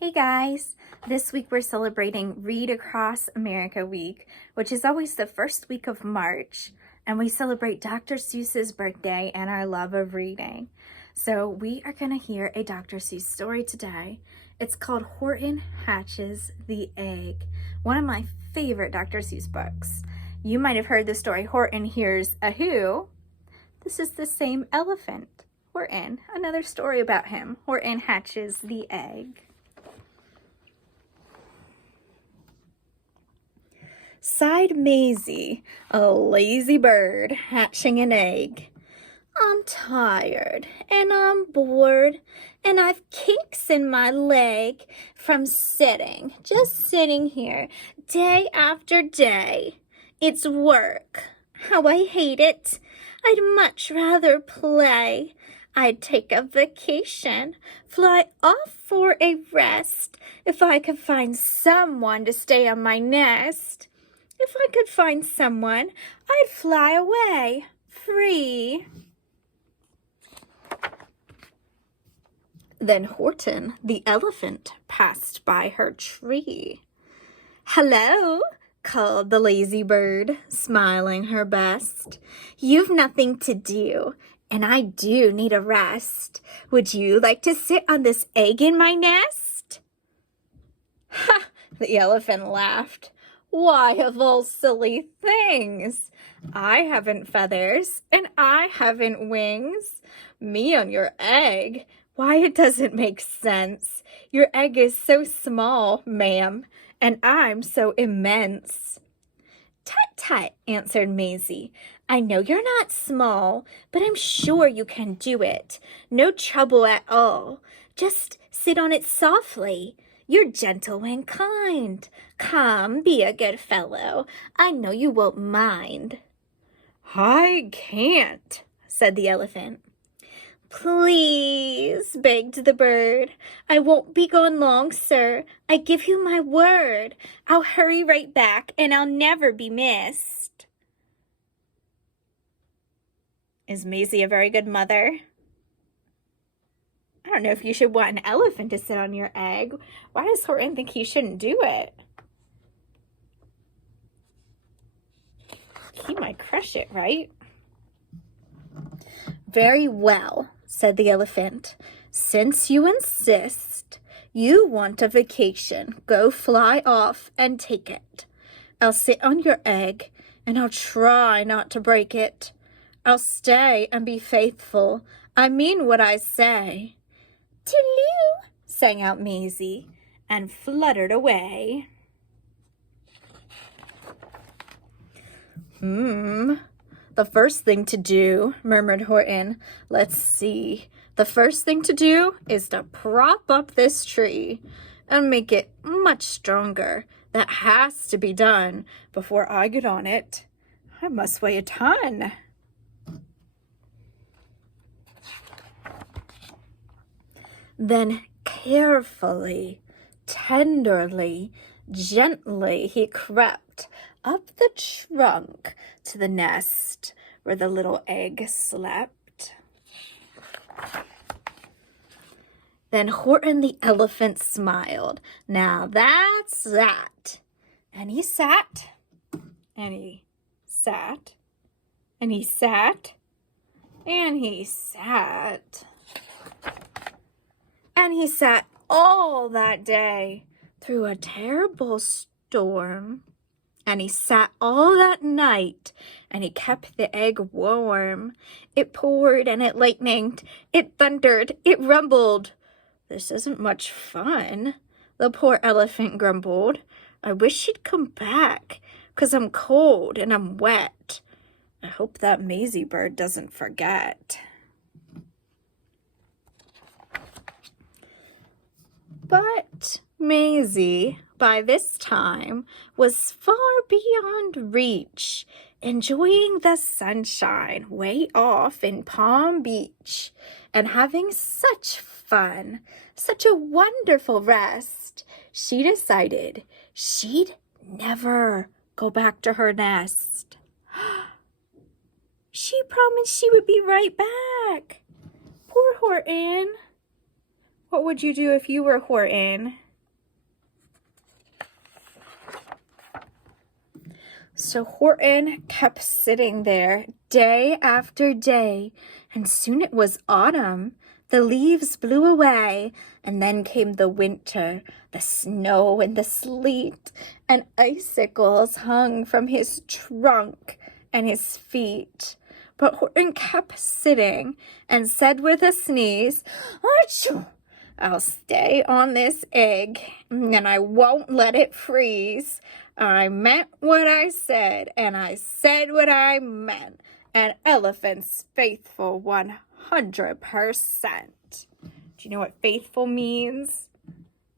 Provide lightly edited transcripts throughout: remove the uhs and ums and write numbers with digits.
Hey guys! This week we're celebrating Read Across America Week, which is always the first week of March, and we celebrate Dr. Seuss's birthday and our love of reading. So we are going to hear a Dr. Seuss story today. It's called Horton Hatches the Egg, one of my favorite Dr. Seuss books. You might have heard the story Horton Hears a Who. This is the same elephant, Horton. Another story about him. Horton hatches the egg. Sighed Maisie, a lazy bird hatching an egg. I'm tired and I'm bored and I've kinks in my leg from just sitting here day after day. It's work. How I hate it. I'd much rather play. I'd take a vacation, fly off for a rest if I could find someone to stay on my nest. If I could find someone, I'd fly away, free. Then Horton, the elephant, passed by her tree. Hello, called the lazy bird, smiling her best. You've nothing to do, and I do need a rest. Would you like to sit on this egg in my nest? Ha! The elephant laughed. Why, of all silly things, I haven't feathers and I haven't wings. Me on your egg? Why, it doesn't make sense. Your egg is so small, ma'am, and I'm so immense. Tut, tut, answered Maisie. I know you're not small, but I'm sure you can do it. No trouble at all. Just sit on it softly. You're gentle and kind. Come, be a good fellow. I know you won't mind. I can't, said the elephant. Please, begged the bird. I won't be gone long, sir. I give you my word. I'll hurry right back, and I'll never be missed. Is Maisie a very good mother? I don't know if you should want an elephant to sit on your egg. Why does Horton think he shouldn't do it? He might crush it, right? Very well, said the elephant. Since you insist, you want a vacation. Go fly off and take it. I'll sit on your egg, and I'll try not to break it. I'll stay and be faithful. I mean what I say. Toodaloo, sang out Maisie, and fluttered away. The first thing to do, murmured Horton. Let's see. The first thing to do is to prop up this tree and make it much stronger. That has to be done before I get on it. I must weigh a ton. Then carefully, tenderly, gently he crept up the trunk to the nest where the little egg slept. Then Horton the elephant smiled. Now that's that. And he sat, and he sat, and he sat, and he sat. And he sat all that day through a terrible storm. And he sat all that night, and he kept the egg warm. It poured and it lightened, it thundered, it rumbled. This isn't much fun, the poor elephant grumbled. I wish she'd come back, 'cause I'm cold and I'm wet. I hope that Maisie bird doesn't forget. But Maisie, by this time, was far beyond reach, enjoying the sunshine way off in Palm Beach, and having such fun, such a wonderful rest, she decided she'd never go back to her nest. She promised she would be right back. Poor Horton. What would you do if you were Horton? So Horton kept sitting there day after day, and soon it was autumn. The leaves blew away, and then came the winter, the snow and the sleet, and icicles hung from his trunk and his feet. But Horton kept sitting and said with a sneeze, "Achoo! I'll stay on this egg, and I won't let it freeze. I meant what I said, and I said what I meant. An elephant's faithful 100%. Do you know what faithful means?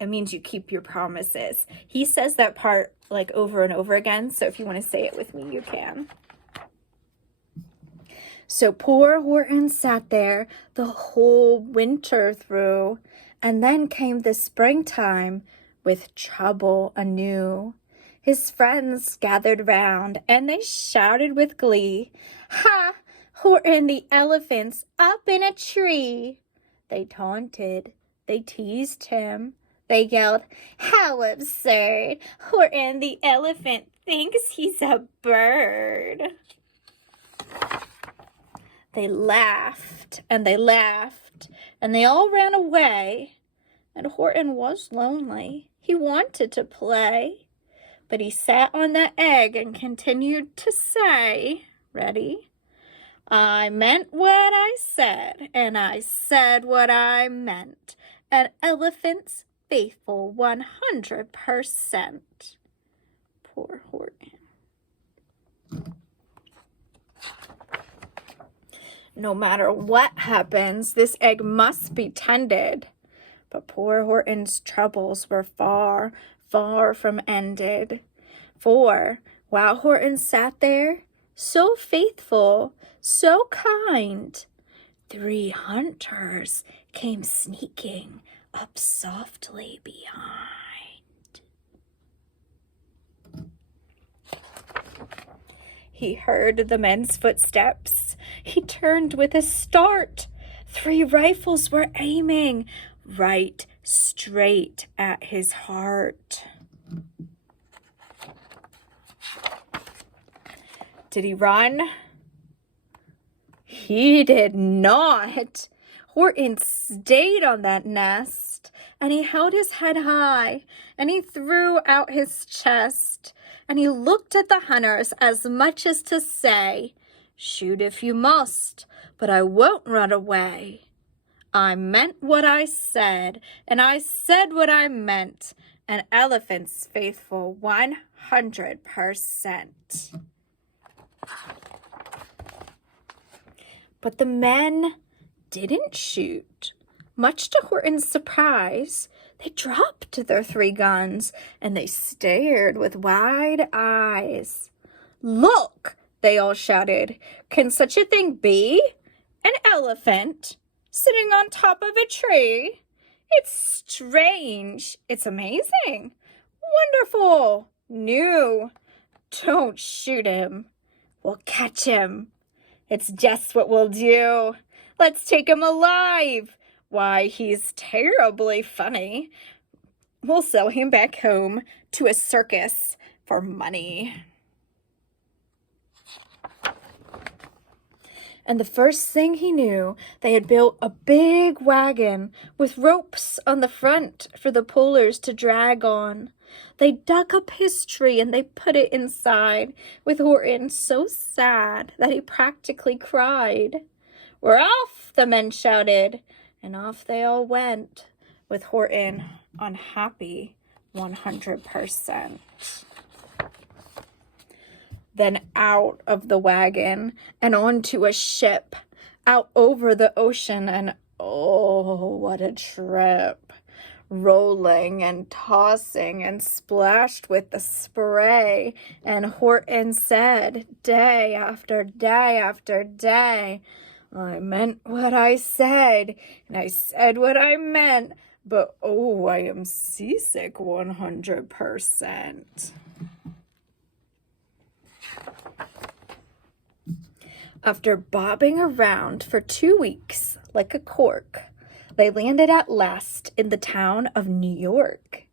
It means you keep your promises. He says that part like over and over again, so if you want to say it with me, you can. So poor Horton sat there the whole winter through, and then came the springtime with trouble anew. His friends gathered round, and they shouted with glee, "Ha! Horton the elephant's up in a tree!" They taunted, they teased him, they yelled, "How absurd! Horton the elephant thinks he's a bird!" They laughed, and they laughed, and they all ran away. And Horton was lonely. He wanted to play. But he sat on that egg and continued to say, ready? "I meant what I said, and I said what I meant. An elephant's faithful 100%. Poor Horton. No matter what happens, this egg must be tended. But poor Horton's troubles were far, far from ended. For while Horton sat there, so faithful, so kind, 3 hunters came sneaking up softly behind. He heard the men's footsteps. He turned with a start. 3 rifles were aiming right straight at his heart. Did he run? He did not. Horton stayed on that nest, and he held his head high, and he threw out his chest, and he looked at the hunters as much as to say, "Shoot if you must, but I won't run away. I meant what I said, and I said what I meant. An elephant's faithful 100%. But the men didn't shoot. Much to Horton's surprise, they dropped their 3 guns, and they stared with wide eyes. "Look!" they all shouted. "Can such a thing be? An elephant sitting on top of a tree? It's strange. It's amazing. Wonderful. New. Don't shoot him. We'll catch him. It's just what we'll do. Let's take him alive. Why, he's terribly funny. We'll sell him back home to a circus for money." And the first thing he knew, they had built a big wagon with ropes on the front for the pullers to drag on. They dug up his tree and they put it inside, with Horton so sad that he practically cried. "We're off!" the men shouted, and off they all went, with Horton unhappy 100%. Then out of the wagon and onto a ship, out over the ocean, and oh, what a trip. Rolling and tossing and splashed with the spray, and Horton said, day after day after day, "I meant what I said, and I said what I meant, but oh, I am seasick 100%. After bobbing around for 2 weeks like a cork, they landed at last in the town of New York.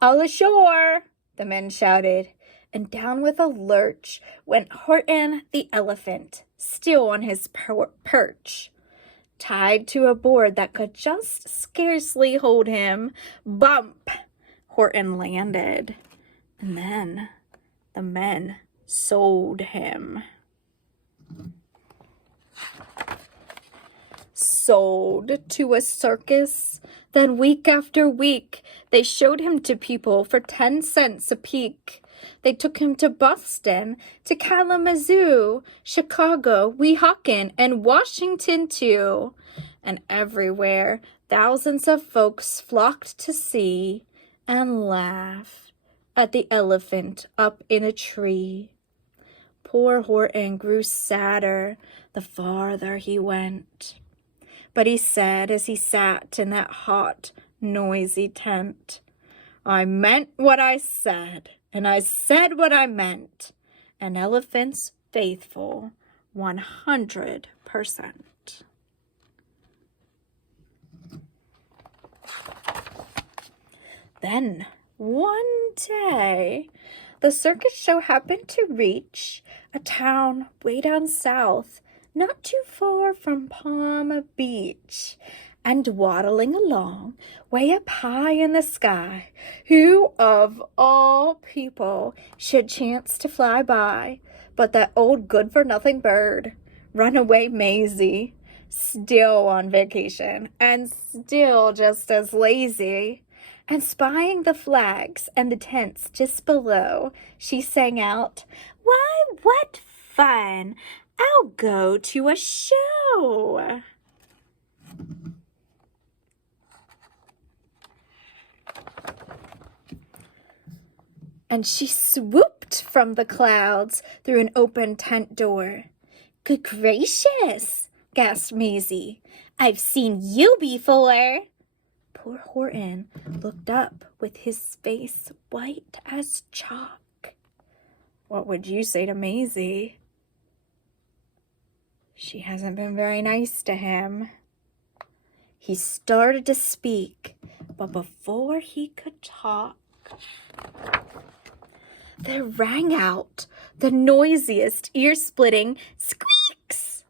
"All ashore!" the men shouted, and down with a lurch went Horton the elephant, still on his perch. Tied to a board that could just scarcely hold him, bump, Horton landed. And then the men sold him. Sold to a circus. Then week after week, they showed him to people for 10 cents a peek. They took him to Boston, to Kalamazoo, Chicago, Weehawken, and Washington too. And everywhere, thousands of folks flocked to see and laugh at the elephant up in a tree. Poor Horton grew sadder the farther he went. But he said as he sat in that hot, noisy tent, "I meant what I said, and I said what I meant. An elephant's faithful 100%. Then, one day, the circus show happened to reach a town way down south, not too far from Palm Beach. And waddling along, way up high in the sky, who of all people should chance to fly by but that old good-for-nothing bird, Runaway Maisie, still on vacation and still just as lazy. And spying the flags and the tents just below, she sang out, "Why, what fun! I'll go to a show." And she swooped from the clouds through an open tent door. "Good gracious," gasped Maisie, "I've seen you before." Poor Horton looked up with his face white as chalk. What would you say to Maisie? She hasn't been very nice to him. He started to speak, but before he could talk, there rang out the noisiest, ear-splitting squeaks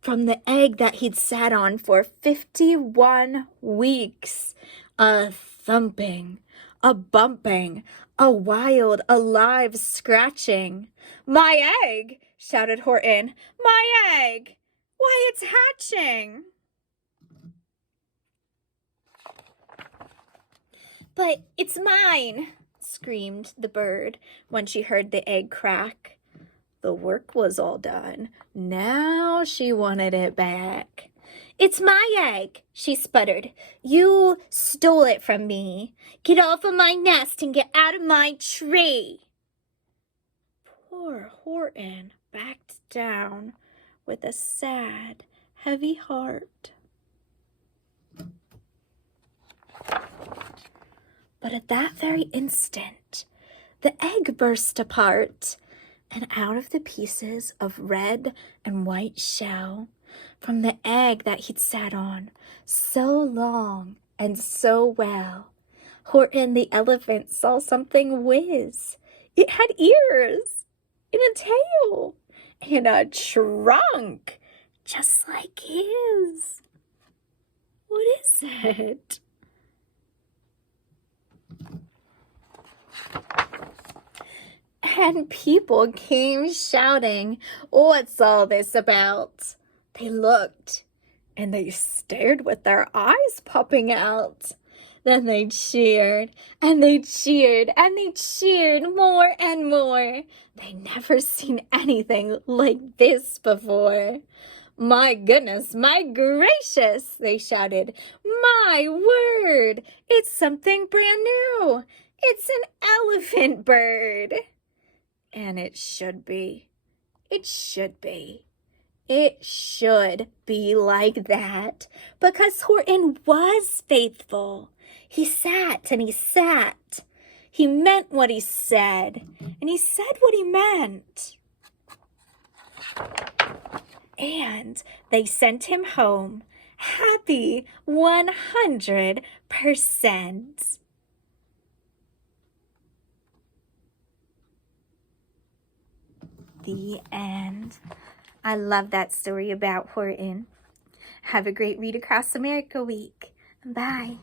from the egg that he'd sat on for 51 weeks. A thumping, a bumping, a wild, alive scratching. "My egg!" shouted Horton. "My egg! Why, it's hatching!" "But it's mine!" screamed the bird when she heard the egg crack. The work was all done. Now she wanted it back. "It's my egg," she sputtered. "You stole it from me. Get off of my nest and get out of my tree." Poor Horton backed down with a sad, heavy heart. But at that very instant, the egg burst apart, and out of the pieces of red and white shell, from the egg that he'd sat on so long and so well, Horton the elephant saw something whiz. It had ears, and a tail, and a trunk, just like his. What is it? And people came shouting, "What's all this about?" They looked, and they stared with their eyes popping out. Then they cheered, and they cheered, and they cheered more and more. They'd never seen anything like this before. "My goodness, my gracious," they shouted. "My word, it's something brand new. It's an elephant bird." And it should be. It should be. It should be like that, because Horton was faithful. He sat and he sat. He meant what he said, and he said what he meant. And they sent him home, happy 100%. The end. I love that story about Horton. Have a great Read Across America week. Bye.